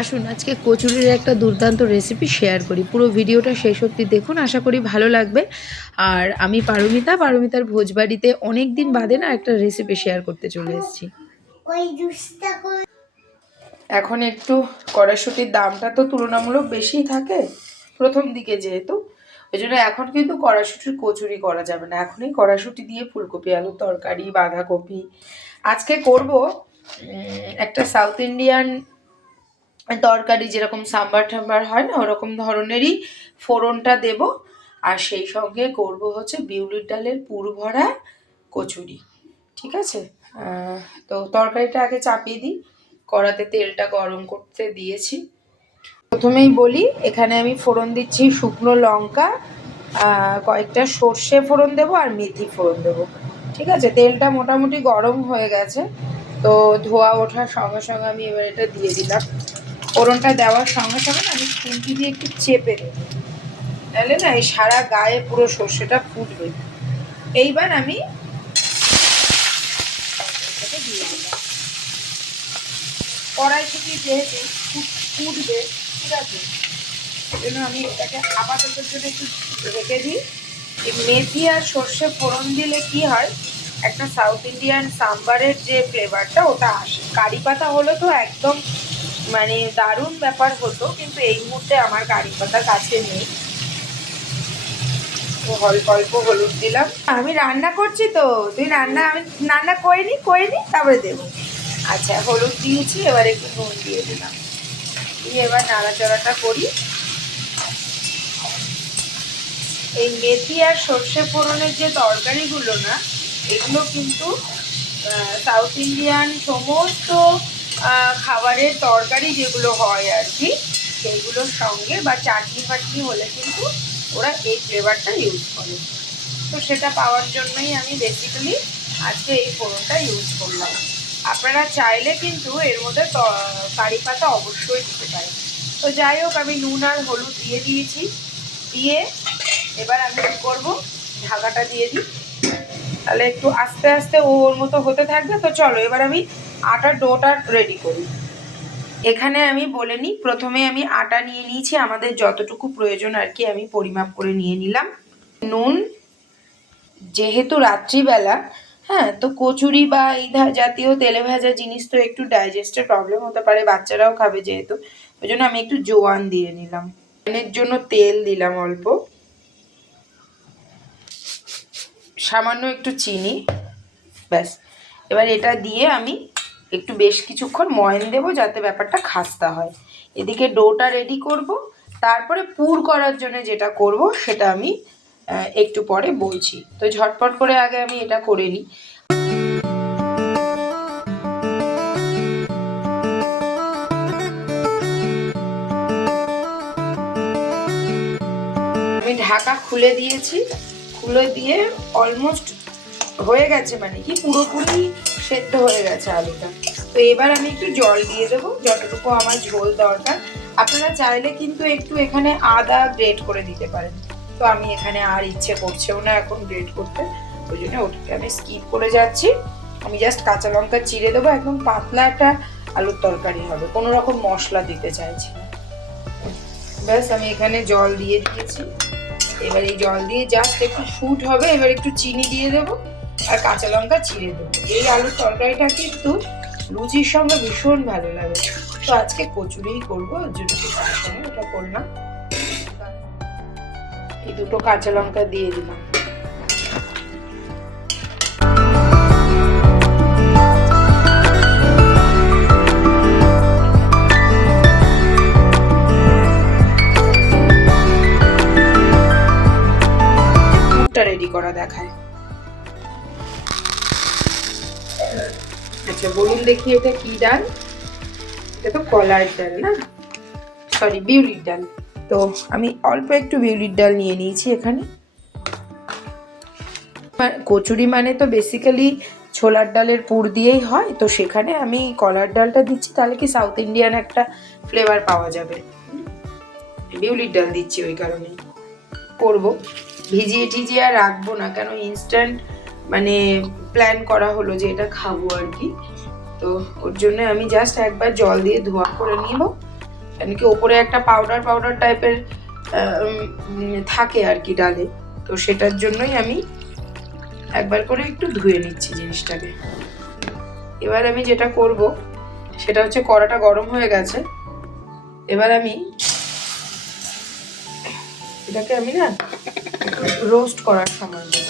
আসুন আজকে কচুরির একটা দুর্দান্ত রেসিপি শেয়ার করি। পুরো ভিডিওটা শেষ অবধি দেখুন, আশা করি ভালো লাগবে। আর আমি পারমিতার ভোজবাড়িতে অনেকদিন বাদে না একটা রেসিপি শেয়ার করতে চলে এসেছি। এখন একটু কড়াইশুঁটির দামটা তো তুলনামূলক বেশিই থাকে প্রথম দিকে, যেহেতু ওই জন্য এখন কিন্তু কড়াইশুঁটির কচুরি করা যাবে না। এখনই কড়াইশুঁটি দিয়ে ফুলকপি আলুর তরকারি, বাঁধাকপি আজকে করব। একটা সাউথ ইন্ডিয়ান তরকারি, যেরকম সাম্বার টাম্বার হয় না, ওরকম ধরনেরই ফোড়নটা দেব। আর সেই সঙ্গে করব হচ্ছে বিউলির ডালের পুর ভরা কচুরি। ঠিক আছে, তো তরকারিটা আগে চাপিয়ে দিই। কড়াতে তেলটা গরম করতে দিয়েছি। প্রথমেই বলি, এখানে আমি ফোড়ন দিচ্ছি শুকনো লঙ্কা, কয়েকটা সর্ষে ফোড়ন দেবো আর মেথি ফোড়ন দেবো। ঠিক আছে, তেলটা মোটামুটি গরম হয়ে গেছে, তো ধোয়া ওঠার সঙ্গে সঙ্গে আমি এবার এটা দিয়ে দিলাম। ফোড়নটা দেওয়ার সঙ্গে সঙ্গে না আমি খুন্তি দিয়ে একটু চেপে দেবো, তাহলে না এই সারা গায়ে পুরো সর্ষেটা ফুটবে। এইবার আমি দিয়ে দিলাম কড়াইশুঁটি, যেহেতু ফুটবে, ঠিক আছে, জন্য আমি এটাকে আপাততের জন্য একটু রেখে দিই। এই মেথি আর সর্ষে ফোড়ন দিলে কি হয়, একটা সাউথ ইন্ডিয়ান সাম্বারের যে ফ্লেভারটা ওটা আসে। কারি পাতা হলে তো একদম মানে দারুণ ব্যাপার হতো, কিন্তু এই মুহূর্তে আমার কারি পাতা কাছে নেই। অল্প অল্প হলুদ দিলাম। আমি রান্না করছি তো, তুই আমি রান্না করিনি তারপরে দেবো। আচ্ছা, হলুদ দিয়েছি, এবার একটু নুন দিয়ে দিলাম, দিয়ে এবার নাড়াচাড়াটা করি। এই মেথি আর সর্ষে ফোড়নের যে তরকারিগুলো না, এগুলো কিন্তু সাউথ ইন্ডিয়ান সমস্ত খাবারের তরকারি যেগুলো হয় আর কি, সেইগুলোর সঙ্গে বা চাটনি ফাটনি হলে কিন্তু ওরা এই ফ্লেভারটা ইউজ করে। তো সেটা পাওয়ার জন্যই আমি বেসিক্যালি আজকে এই ফোড়নটা ইউজ করলাম। আপনারা চাইলে কিন্তু এর মধ্যে কারি পাতা অবশ্যই দিতে পারেন। তো যাই হোক, আমি নুন আর হলুদ দিয়ে দিয়েছি। দিয়ে এবার আমি কী করবো, ঢাকাটা দিয়ে দিই, তাহলে একটু আস্তে আস্তে ওর মতো হতে থাকবে। তো চলো এবার আমি আটার ডোটা রেডি করি। এখানে আমি বলে নিই, প্রথমে আমি আটা নিয়ে নিয়েছি আমাদের যতটুকু প্রয়োজন আর কি, আমি পরিমাপ করে নিয়ে নিলাম। নুন, যেহেতু রাত্রিবেলা, হ্যাঁ, তো কচুরি বা এই জাতীয় তেলে ভাজা জিনিস তো একটু ডাইজেস্টের প্রবলেম হতে পারে, বাচ্চারাও খাবে যেহেতু, ওই জন্য আমি একটু জোয়ান দিয়ে নিলাম। এর জন্য তেল দিলাম অল্প, সামান্য একটু চিনি, ব্যাস। এবার এটা দিয়ে আমি একটু বেশ কিছুক্ষণ ময়ান দেবো, যাতে ব্যাপারটা খাস্তা হয়। এদিকে ডোটা রেডি করব, তারপরে পুর করার জন্য যেটা করব সেটা আমি একটু পরে বলছি। তো ঝটপট করে আগে আমি এটা করে নিই। আমি ঢাকা খুলে দিয়েছি, খুলে দিয়ে অলমোস্ট হয়ে গেছে, মানে কি পুরোপুরি সেদ্ধ হয়ে গেছে আলুটা। তো এবার আমি একটু জল দিয়ে দেবো, যতটুকু আমার ঝোল দরকার। আপনারা চাইলে কিন্তু একটু এখানে আদা গ্রেট করে দিতে পারেন, তো আমি এখানে আর ইচ্ছে করছেও না এখন গ্রেট করতে, ওই জন্য ওটাকে আমি স্কিপ করে যাচ্ছি। আমি জাস্ট কাঁচা লঙ্কা চিড়ে দেবো, একদম পাতলা একটা আলুর তরকারি হবে, কোনো রকম মশলা দিতে চাইছি না। ব্যাস, আমি এখানে জল দিয়ে দিয়েছি। এবার এই জল দিয়ে জাস্ট একটু ফুট হবে, এবার একটু চিনি দিয়ে দেবো আর কাঁচা লঙ্কা চিড়ে দেবো। এই আলুর তরকারিটা কিন্তু লুচির সঙ্গে ভীষণ ভালো লাগে। তো আজকে কচুরিই করবো, ওর জন্য তার সঙ্গে ওটা করলাম। এই দুটো কাঁচা লঙ্কা দিয়ে দিলাম। রেডি করা দেখায়। আচ্ছা বলুন দেখি, এটা কি ডাল? এটা তো কলার ডাল না, সরি বিউলির ডাল। তো আমি অল্প একটু বিউলির ডাল নিয়ে নিয়েছি এখানে। কচুরি মানে তো বেসিক্যালি ছোলার ডালের পুর দিয়েই হয়, তো সেখানে আমি কলার ডালটা দিচ্ছি, তাহলে কি সাউথ ইন্ডিয়ান একটা ফ্লেভার পাওয়া যাবে। বিউলির ডাল দিচ্ছি ওই কারণে। করবো ভিজিয়ে টিজিয়ে আর রাখবো না, কেন ইনস্ট্যান্ট মানে প্ল্যান করা হলো যে এটা খাবো আর কি। তো ওর জন্য আমি জাস্ট একবার জল দিয়ে ধোয়া করে নিব, কেন কি ওপরে একটা পাউডার পাউডার টাইপের থাকে আর কি ডালে, তো সেটার জন্যই আমি একবার করে একটু ধুয়ে নিচ্ছি জিনিসটাকে। এবার আমি যেটা করব সেটা হচ্ছে কড়াটা গরম হয়ে গেছে, এবার আমি এটাকে না রোস্ট করার সময় দেব।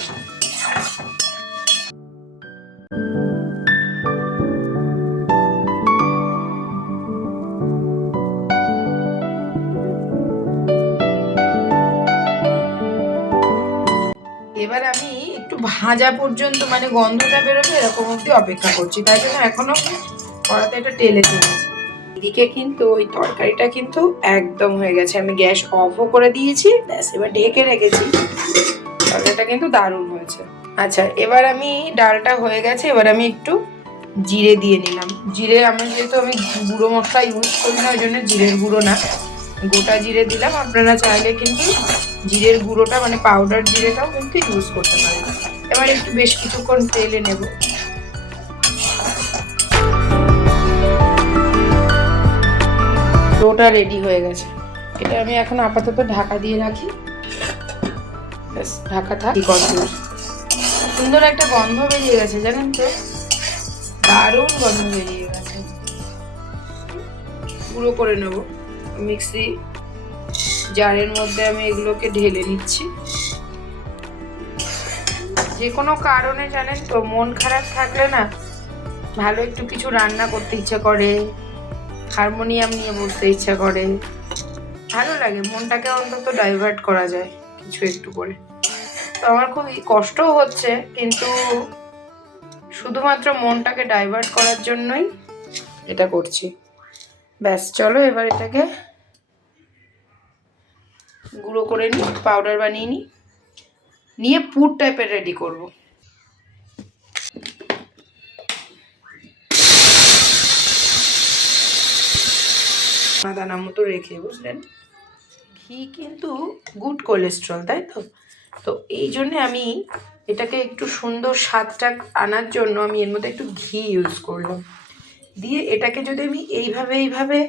এবার আমি একটু ভাজা পর্যন্ত মানে গন্ধটা বেরোবে এরকম অবধি অপেক্ষা করছি, তাই জন্য এখনো কড়াতে এটা টেলে চলেছে। এদিকে কিন্তু ওই তরকারিটা কিন্তু একদম হয়ে গেছে, আমি গ্যাস অফও করে দিয়েছি, ব্যাস এবার ঢেকে রেখেছি। তরকারিটা কিন্তু দারুণ হয়েছে। আচ্ছা, এবার আমি ডালটা হয়ে গেছে, এবার আমি একটু জিরে দিয়ে নিলাম। জিরে আমি যেহেতু আমি গুঁড়ো মশলা ইউজ করি না, ওই জন্য জিরের গুঁড়ো না, গোটা জিরে দিলাম। আপনারা চাইলে কিন্তু জিরের গুঁড়োটা মানে পাউডার জিরেটাও কিন্তু ইউজ করতে পারেন। এবার একটু বেশ কিছুক্ষণ তেলে নেব। ডোটা রেডি হয়ে গেছে, এটা আমি এখন আপাতত ঢাকা দিয়ে রাখি। ব্যাস ঢাকা থাক। সুন্দর একটা গন্ধ বেরিয়ে গেছে, জানেন তো, দারুণ গন্ধ বেরিয়ে গেছে। গুঁড়ো করে নেব মিক্সি জারের মধ্যে, আমি এগুলোকে ঢেলে নিচ্ছি। যে কোনো কারণে জানেন তো মন খারাপ থাকলে না ভালো একটু কিছু রান্না করতে ইচ্ছা করে, হারমোনিয়াম নিয়ে বসতে ইচ্ছা করে, ভালো লাগে, মনটাকে অন্তত ডাইভার্ট করা যায় কিছু একটু করে। তো আমার খুব কষ্টও হচ্ছে, কিন্তু শুধুমাত্র মনটাকে ডাইভার্ট করার জন্যই এটা করছি। ব্যাস চলো এবার এটাকে গুঁড়ো করে নিই, পাউডার বানিয়ে নিই, নিয়ে পুর টাইপের রেডি করব। দানা মতো রেখে, বুঝলেন, ঘি কিন্তু গুড কোলেস্ট্রল, তাই তো। তো এই জন্যে আমি এটাকে একটু সুন্দর স্বাদটা আনার জন্য আমি এর মধ্যে একটু ঘি ইউজ করলাম। দিয়ে এটাকে যদি আমি এইভাবে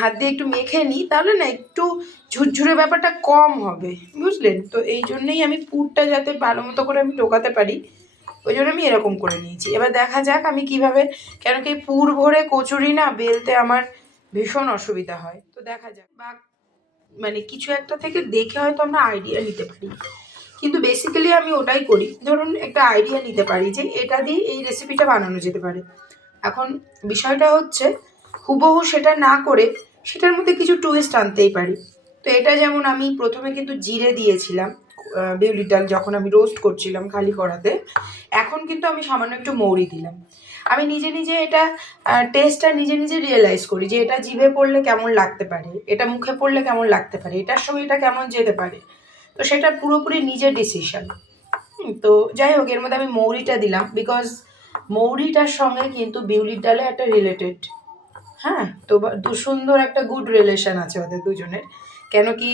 হাত দিয়ে একটু মেখে নিই, তাহলে না একটু ঝুরঝুরে ব্যাপারটা কম হবে, বুঝলেন। তো এই জন্যেই আমি পুরটা যাতে ভালো মতো করে আমি ঢোকাতে পারি, ওই জন্য আমি এরকম করে নিয়েছি। এবার দেখা যাক আমি কিভাবে, কেন কি পুর ভরে কচুরি না বেলতে আমার ভীষণ অসুবিধা হয়। তো দেখা যাক, বা মানে কিছু একটা থেকে দেখে হয়তো আমরা আইডিয়া নিতে পারি, কিন্তু বেসিক্যালি আমি ওটাই করি। ধরুন একটা আইডিয়া নিতে পারি যে এটা দিয়ে এই রেসিপিটা বানানো যেতে পারে। এখন বিষয়টা হচ্ছে হুবহু সেটা না করে সেটার মধ্যে কিছু টুইস্ট আনতেই পারি। তো এটা যেমন আমি প্রথমে কিন্তু জিরে দিয়েছিলাম বিউলির ডাল যখন আমি রোস্ট করছিলাম খালি কড়াতে, এখন কিন্তু আমি সামান্য একটু মৌরি দিলাম। আমি নিজে নিজে এটা টেস্টটা নিজে নিজে রিয়েলাইজ করি যে এটা জিভে পড়লে কেমন লাগতে পারে, এটা মুখে পড়লে কেমন লাগতে পারে, এটার সঙ্গে এটা কেমন যেতে পারে। তো সেটা পুরোপুরি নিজের ডিসিশন। তো যাই হোক, এর মধ্যে আমি মৌরিটা দিলাম বিকজ মৌরিটার সঙ্গে কিন্তু বিউলির ডালে একটা রিলেটেড, হ্যাঁ, তো সুন্দর একটা গুড রিলেশন আছে ওদের দুজনের। কেন কি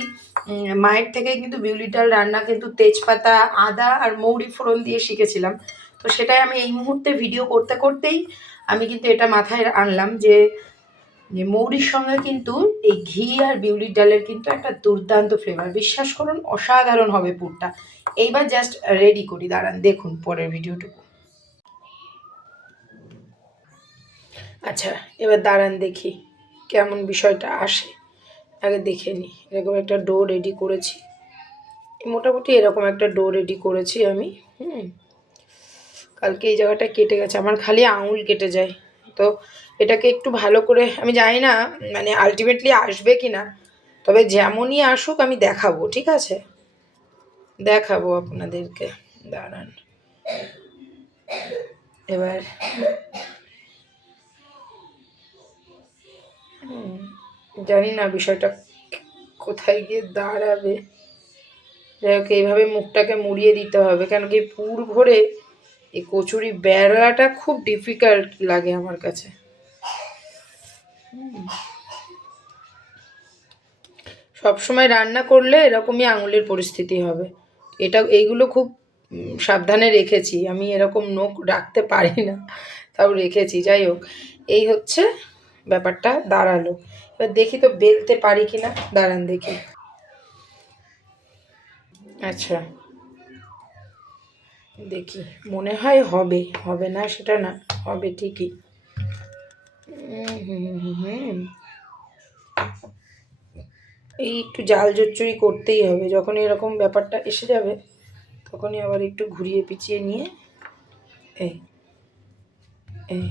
মায়ের থেকে কিন্তু বিউলির ডাল রান্না কিন্তু তেজপাতা, আদা আর মৌরি ফোড়ন দিয়ে শিখেছিলাম। তো সেটাই আমি এই মুহূর্তে ভিডিও করতে করতেই আমি কিন্তু এটা মাথায় আনলাম যে মৌরির সঙ্গে কিন্তু এই ঘি আর বিউলির ডালের কিন্তু একটা দুর্দান্ত ফ্লেভার, বিশ্বাস করুন অসাধারণ হবে পুরটা। এইবার জাস্ট রেডি করি, দাঁড়ান দেখুন পরের ভিডিওটুকু। আচ্ছা, এবার দাঁড়ান দেখি কেমন বিষয়টা আসে, আগে দেখে নিই। এরকম একটা ডো রেডি করেছি, মোটামুটি এরকম একটা ডো রেডি করেছি আমি। কালকে এই জায়গাটা কেটে গেছে, আমার খালি আঙুল কেটে যায়। তো এটাকে একটু ভালো করে, আমি জানি না মানে আলটিমেটলি আসবে কি না, তবে যেমনই আসুক আমি দেখাবো, ঠিক আছে, দেখাবো আপনাদেরকে। দাঁড়ান এবার জানি না বিষয়টা কোথায় গিয়ে দাঁড়াবে। যাই হোক, এইভাবে মুখটাকে মুড়িয়ে দিতে হবে, কেন কি পুর ভরে এই কচুরি বেলাটা খুব ডিফিকাল্ট লাগে আমার কাছে। সবসময় রান্না করলে এরকমই আঙুলের পরিস্থিতি হবে। এইগুলো খুব সাবধানে রেখেছি আমি, এরকম নখ রাখতে পারি না, তাও রেখেছি। যাই হোক, এই হচ্ছে ব্যাপারটা দাঁড়ালো। এবার দেখি তো বেলতে পারি কি না, দাঁড়ান দেখি। আচ্ছা দেখি, মনে হয় হবে, হবে না সেটা না, হবে ঠিকই। এই একটু জাল জোচ্চুরি করতেই হবে, যখন এরকম ব্যাপারটা এসে যাবে তখনই আবার একটু ঘুরিয়ে পিছিয়ে নিয়ে এই এই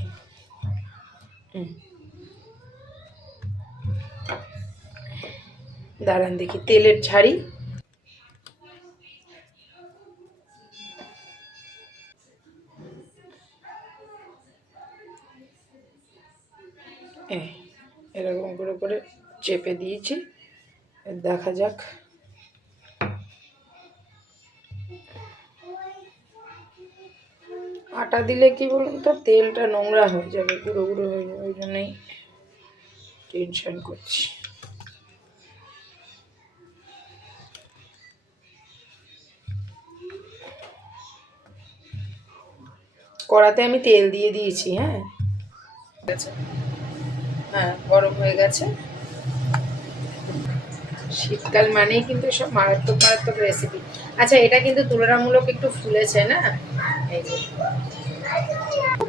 দাঁড়ান দেখি তেলের ঝাড়ি। এরকম করে করে চেপে দিয়েছি, দেখা যাক। আটা দিলে কি বলুন তো, তেলটা নোংরা হয়ে যাবে, গুঁড়ো গুঁড়ো হয়ে যাবে, ওই জন্যই টেনশন করছি। কড়াতে আমি তেল দিয়ে দিয়েছি। হ্যাঁ হ্যাঁ, গরম হয়ে গেছে। শীতকাল মানেই কিন্তু সব মারাত্মক মারাত্মক রেসিপি। আচ্ছা, এটা কিন্তু তুলনামূলক একটু ফুলেছে না, এই যে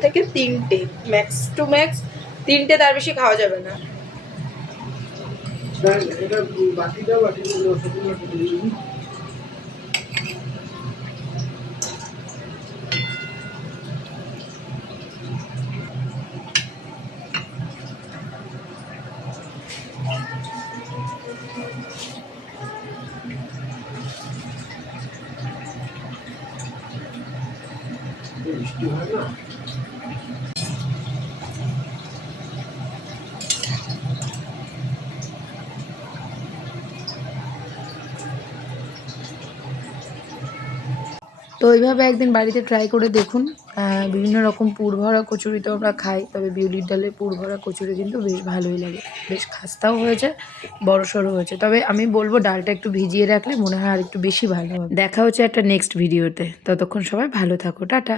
থেকে 3টে, ম্যাক্স টু ম্যাক্স 3টে, তার বেশি খাওয়া যাবে না। তো এইভাবে একদিন বাড়িতে ট্রাই করে দেখুন। বিভিন্ন রকম পুর ভরা কচুরি তো আমরা খাই, তবে বিউলির ডালের পুর ভরা কচুরি কিন্তু বেশ ভালোই লাগে, বেশ খাস্তাও হয়েছে, বড়সড় হয়েছে। তবে আমি বলবো ডালটা একটু ভিজিয়ে রাখলে মনে হয় আর একটু বেশি ভালো হবে। দেখা হচ্ছে একটা নেক্সট ভিডিওতে, ততক্ষণ সবাই ভালো থাকো, টাটা।